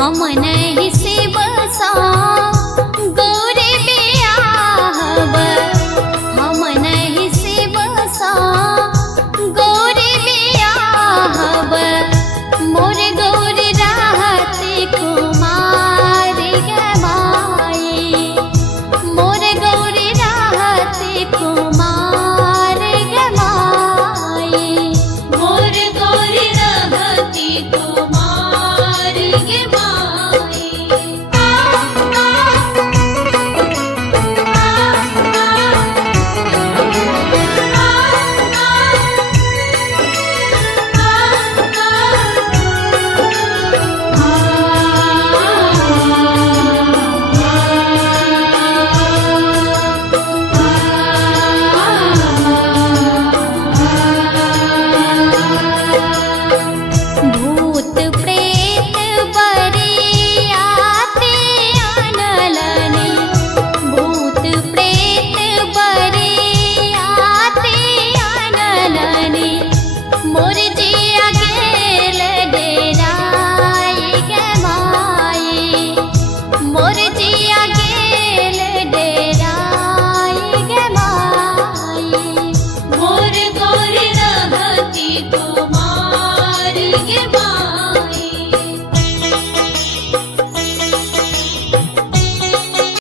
हम नहीं से बसा गौरी बियाहब हम नहीं से बसा गौरी बियाहब मोरे गौरी रहते कुमार गमाई मोरे गौरी रहते कुमार गमाई मोरे गौरी रहते कुमार गमाई।